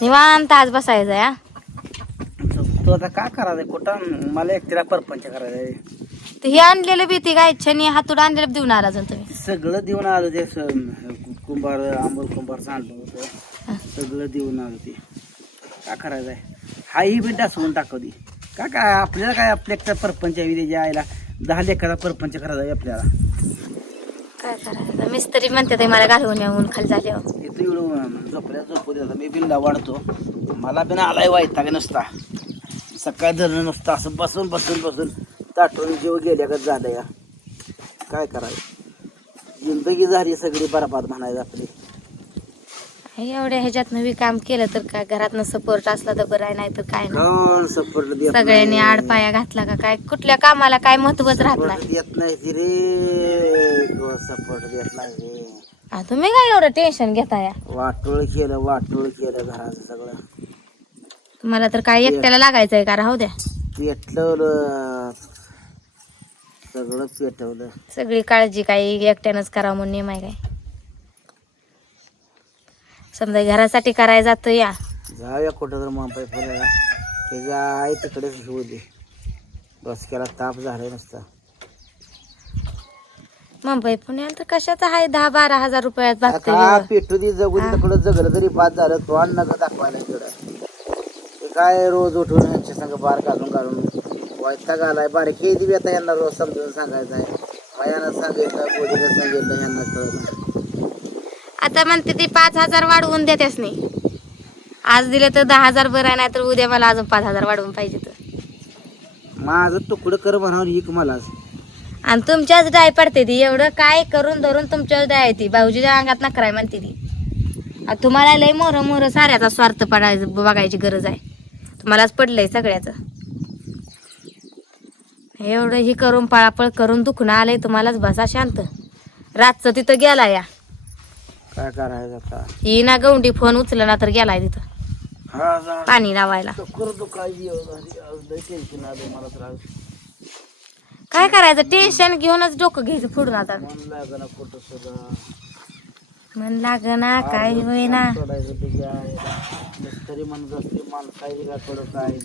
निवांत आज बसायचं या. तो आता काय करायचं? कुठं? मला एकटीला परपंच करायचंय. तर हे आणलेलं बी ती काय छनी हातून आणलेलं देऊन आला अजून तुम्ही सगळं देऊन आलं ते स- कुंभार आंबोल कुंभार सांडलं होतं. सगळं देऊन आलं ते. काय करायचंय? हा ही बी डासवून टाकवली काय काय आपल्याला काय? आपल्या एकटा परपंच आहे त्याच्या आईला दहा लेखाचा परपंच करायचा आहे आपल्याला. काय करायचं? मिस्त्री म्हणते ते मला घालवून येऊन खाली झाल्यावर. इथं एवढं झोपल्या झोपू देतात मी बिनला वाढतो. मला बिन आलाय का नसता. सकाळ धरणं नसतं असं बसून बसून बसून ताटून जीव गेल्या का झालं या काय करायचं? जिंदगी झाली सगळी बरबाद म्हणायचं आपली. हे एवढ्या ह्याच्यात नवी काम केलं तर काय? घरात सपोर्ट असला तर बरं आहे नाही तर काय नाही. सपोर्ट सगळ्यांनी. आडपाया घातला का काय? कुठल्या कामाला काय महत्वच राहत नाही. देत नाही रे. सपोर्ट देत नाही रे? आ, तुम्ही काय एवढं टेन्शन घेता या वाटोळ केलं वाटोळ केलं घराचं सगळं. तुम्हाला तर काय एकट्याला लागायचंय का राहू द्या. पेटवलं. सगळं पेटवलं. सगळी काळजी काय एकट्यानंच करावं म्हणून नेम आहे काय? समजा घरासाठी करायला जातो या. जाऊया कुठं तर मुंबई फिरायला. त्याच्या आई तिकडेच घेऊ दे. डोसक्याला ताप झाला नसता. मुंबई पुण्याला तर कशाचा आहे? दहा बारा हजार रुपयात आता भागतोय पेटू दे जगून हा. तिकडं जगलं तरी बाद झालं. तोंड नका दाखवायला तिकडं ते काय रोज उठून यांच्या संग बार घालून घालून वैताग आलाय. बारीक हे दिवी आता यांना रोज समजून सांगायचं आहे. मयानं सांगितलं गोडीनं सांगितलं यांना कळलं. आता म्हणते ते पाच हजार वाढवून देतेस नाही. आज दिले तर दहा हजार बरं आहे नाही तर उद्या मला अजून पाच हजार वाढवून पाहिजे तर. माझं तुकडं कर म्हणावर एक मलाच. आणि तुमच्याच डाय पडते ती. एवढं काय करून धरून तुमच्याच डाय आहे ती. भाऊजीच्या अंगात नकराय म्हणते ती. तुम्हाला लय मोर मोर साऱ्याचा स्वार्थ पडायचं बघायची गरज आहे. तुम्हालाच पडलंय सगळ्याचं. एवढं ही करून पळापळ करून दुखणं आलंय तुम्हालाच बसा शांत. रातचं तिथं गेला या. काय करायचं ही ना गौंडी फोन उचलला ना तर गेलाय तिथं. पाणी लावायला कर दुखायची टेन्शन आलं मला त्रास काय करायचं? टेन्शन घेऊनच डोकं घ्यायचं फोडून आता. मन लागना सुद्धा. मन लागना काय होईना. सोडायचं म्हणत असते काय थोडं काय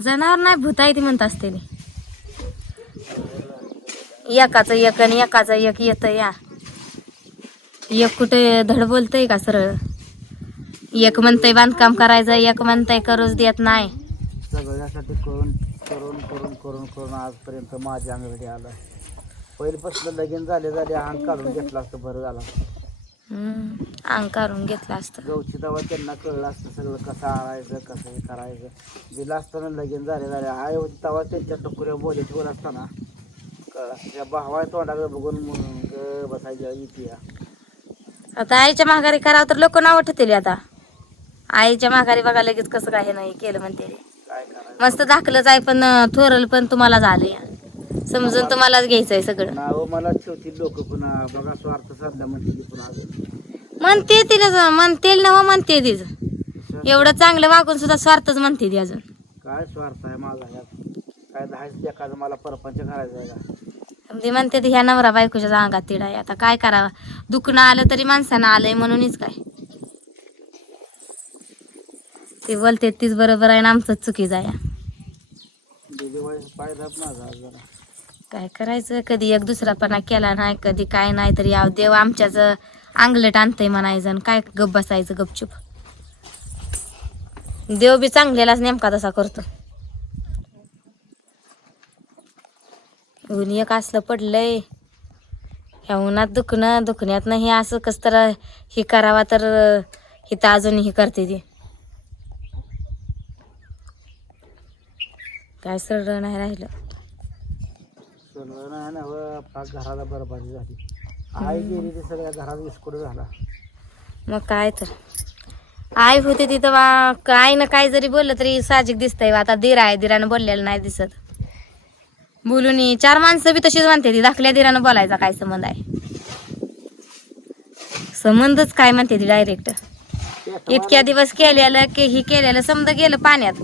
जनावर नाही भूत आहे ती म्हणत असते. एकाचं एक आणि एकाचं एक येत या. एक कुठे धड बोलतय का सरळ? एक म्हणतंय बांधकाम करायचं एक म्हणतंय करूच देत नाही. सगळ्यासाठी करून करून करून करून करून आजपर्यंत माझ्या अंगाकडे आलं. पहिल्यापासून लगीन झाले झाले अंग काढून घेतला असतं बरं झालं हम्म, अंग काढून घेतलं असतं. गवची दवा त्यांना कळलं असतं सगळं कसं आळायचं कसं हे करायचं. दिलं असताना लगीन झाले झाले. आई होती तेव्हा त्यांच्या टुकड्या बोले ठेवून असताना कळलं असतं. त्या भावा तोंडाकडे बघून मग बसायच्या इथे आता आईच्या माघारी करावं तर लोक नाव ठेवतील आता. आईच्या माघारी बघा लगेच कसं काय हे नाही केलं म्हणते. मस्त दाखलंच आहे पण थोरल पण तुम्हाला झालं. समजून तुम्हालाच घ्यायचंय सगळं. नाव मला ठेवतील लोक पुन्हा. बघा स्वार्थ साधला म्हणते पुन्हा म्हणते तिला म्हणतील ना हो म्हणते तीच एवढं चांगलं वागून सुद्धा स्वार्थच म्हणते ती अजून. काय स्वार्थ आहे माझा ह्यात काय दहाच लेखाचं मला परपंच करायचं आहे का? ती म्हणते ती ह्या नवरा बायकोच्या अंगात तिडा आहे. आता काय करावं? दुखणं आलं तरी माणसानं आलंय म्हणूनच काय. ते बोलते तीच बरोबर आहे ना आमचं चुकी जाया काय करायचं? कधी एक दुसरापणा केला नाही कधी काय नाही तरी याव देव आमच्याच अंगलट आणतंय म्हणायचं आणि काय गप बसायचं गपचूप. देव बी चांगलेलाच नेमका तसा करतो. ऊन एक असलं पडलंय. ह्या उन्हात दुखणं दुखण्यात हे असं कस तर हे करावा तर हिथं अजून हे करते ती. काय सरळ नाही राहिलं. सोनं नाही ना व घराला बरबादी झाली. आई गेली ती सगळ्या घरात विस्कुट झाला मग काय तर. आई होते तिथं वा काय ना काय जरी बोललं तरी साहजिक दिसतंय आता दिर आहे दिरानं बोललेलं नाही दिसत. बोलून. चार माणसं बी तशीच म्हणते ती. दाखल्या दिरानं बोलायचा काय संबंध आहे? संबंधच काय म्हणते ती डायरेक्ट इतक्या दिवस केलेलं की ही केलेलं समजा गेलं पाण्यात.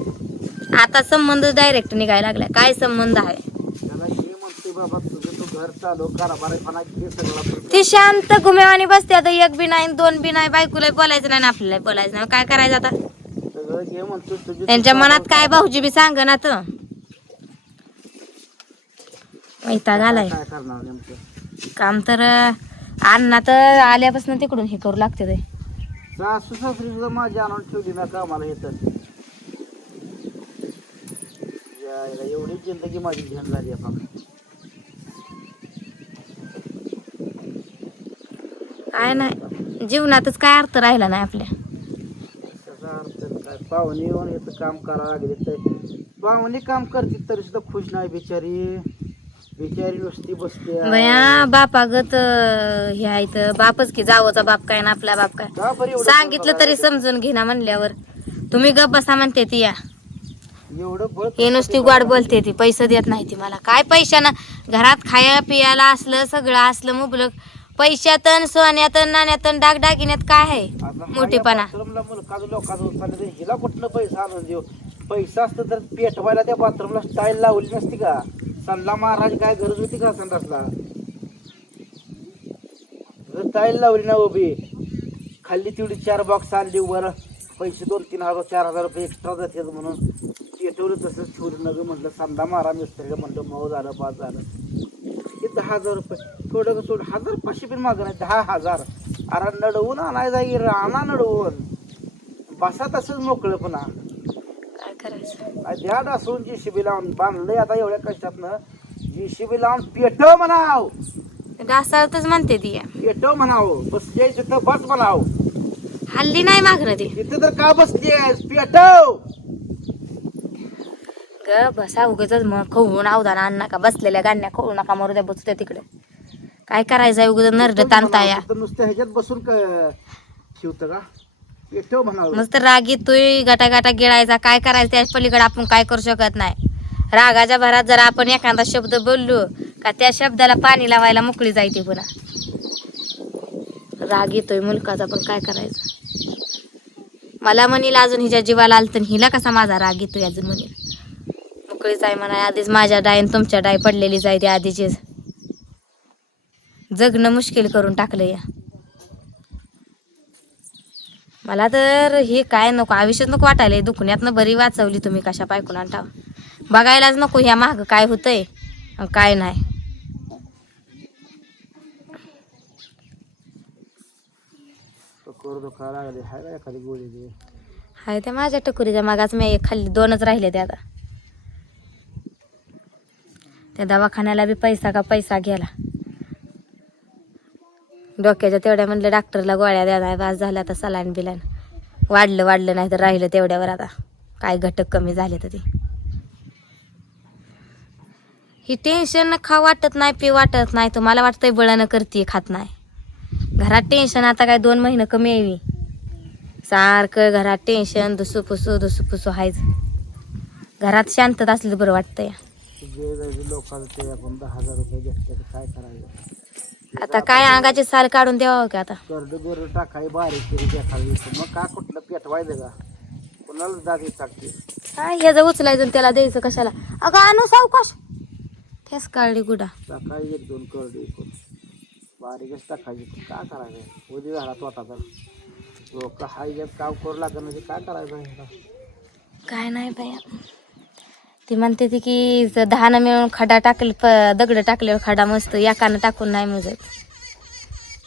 आता संबंध डायरेक्ट निघायला लागलाय. काय संबंध आहे? तू शांत गुमेवानी बसते. आता एक बी नाही दोन बी नाही बायकोला बोलायचं नाही आपल्याला बोलायचं नाही. काय करायचं आता? त्यांच्या मनात काय भाऊजी बी सांग ना तर वैताग आलाय. काम तर अण्णा तर आल्यापासून तिकडून हे करू लागते ते. सासू सासरी सुद्धा माझी आणून ठेवली ना कामाला येतात यायला एवढी जिंदगी माझी ध्यान झाली आहे काय नाही जीवनातच काय अर्थ राहिला नाही आपल्या. त्याचा अर्थ काय? पाहुणे येऊन याचं काम करावं लागले तर पाहुणे काम करते तरी सुद्धा खुश नाही बिचारी. बिचारी नुसती बसते बया बापागत अं, हे आहे तर बापच की जावचा बाप काय ना आपला बाप काय? का बरं एवढं सांगितलं तरी समजून घे ना म्हणल्यावर. तुम्ही गप बसा म्हणते ती या. हे नुसती गोड बोलते ती पैसे देत नाही ती मला. काय पैशानं? घरात खाया पियाला असलं सगळं असलं मुबलक. पैशातन सोन्यातन नाण्यातन डागडागिन्यात काय आहे? मोठेपणा. हिला कुठलं पैसा आणून देऊ? पैसा असतं तर पेटवायला त्या बाथरूमला स्टाईल लावली नसती का? संला महाराज काय गरज होती का संडासला स्टाईल लावली ना उभी. खाल्ली तेवढी चार बॉक्स आणली वर पैसे दोन तीन हजार चार हजार रुपये एक्स्ट्रा जातात म्हणून. पेटवलं तसंच ठेवलं. नग म्हटलं संदा मारा मिस्त्री म्हणलं मऊ झालं पाच झालं. हे दहा हजार रुपये. थोडं सोड हजार पाचशे पण मागं नाही. दहा हजार. अरे नडवून आणाय जाईल आणा नडवून. बसा तसंच मोकळं पुन्हा. काय करायचं? द्या डासून जी शिबी लावून. बांधलंय आता एवढ्या कष्टातनं. जी शिबी लावून पेटव म्हणाव. डासाळतच म्हणते ती. या. पेटव म्हणाव. बसले तिथं बस म्हणाव. हल्ली नाही मागणं ती. तिथं तर का बसलीयस? पेटव. ग बसा उगच मग खवळून अवधान आण नका बसलेल्या गाड्या खवळू नका मरू द्या बसू द्या तिकडे. काय करायचंय उगच नरड ताणता या तिथं नुसतं ह्याच्यात बसून ठेवतं का? मस्त राग येतोय गटा गटा गिळायचा काय करायचं त्या पलीकडे आपण काय करू शकत नाही. रागाच्या भरात जर आपण एखादा शब्द बोललो का त्या शब्दाला पाणी लावायला मोकळी जायते पुन्हा. राग येतोय मुलकाचा पण काय करायचं? मला म्हणील अजून हिच्या जीवाला आलं तर हिला कसा माझा राग येतोय अजून म्हणील. मोकळीच आहे म्हणा आधीच माझ्या डाय आणि तुमच्या डाय पडलेलीच आहे ती आधीचीच. जगणं मुश्किल करून टाकलं या. मला तर हे काय नको आयुष्यात नको वाटायला दुखण्यातनं बरी वाचवली तुम्ही कशा पायकून आणता. बघायलाच नको ह्या माग काय होतंय काय नाही. हाय त्या माझ्या टकुरीच्या मागाच मी खाल्ली दोनच राहिले ते आता. त्या दवाखान्याला बी पैसा का पैसा गेला. डोक्याच्या तेवढ्या म्हणलं डॉक्टरला गोळ्या द्या नाही वाज झाला आता सलाईन बिलाईन. वाढलं वाढलं नाही तर राहिलं तेवढ्यावर आता. काय घटक कमी झाले तर ते. ही टेन्शन खा वाटत नाही पी वाटत नाही. तुम्हाला वाटतंय बळानं करते खात नाही. घरात टेन्शन आता काय दोन महिने कमी यावी सारखं घरात टेन्शन दुसू पुसू दुसू पुसू आहेच घरात शांतता असलं बरं वाटतंय. जे लोकांचं ते आपण दहा हजार रुपये घेतले तर काय करायचं? आता काय अंगाचे साल काढून द्यावं का आता? कर्ड बिर टाकाय बारीक केली देखावी मग का कुठलं पेटवायचं का? कुणाला दादी टाकते काय ह्याचं उचलायचं आणि त्याला द्यायचं कशाला? अगं आणू सावकाश. तेच काढली गुडा. टाकायची एक दोन कर्ड इकून बारीकच टाकायची. का करायचं? उद्या झाला तोटा तर. लोक हाय काम करू लागलं म्हणजे काय करायचं? ह्याला? काय नाही बाया ती म्हणते ती की ज- दहानं मिळून खडा टाकले प- दगड टाकल्यावर खडा मस्त एकानं टाकून नाही मुजत.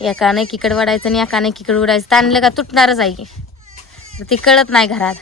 एकानं एकीकडे वडायचं आणि एकानं एकीकडे उडायचं. ताणलं का? तुटणारच आहे की. ती कळत नाही घरात.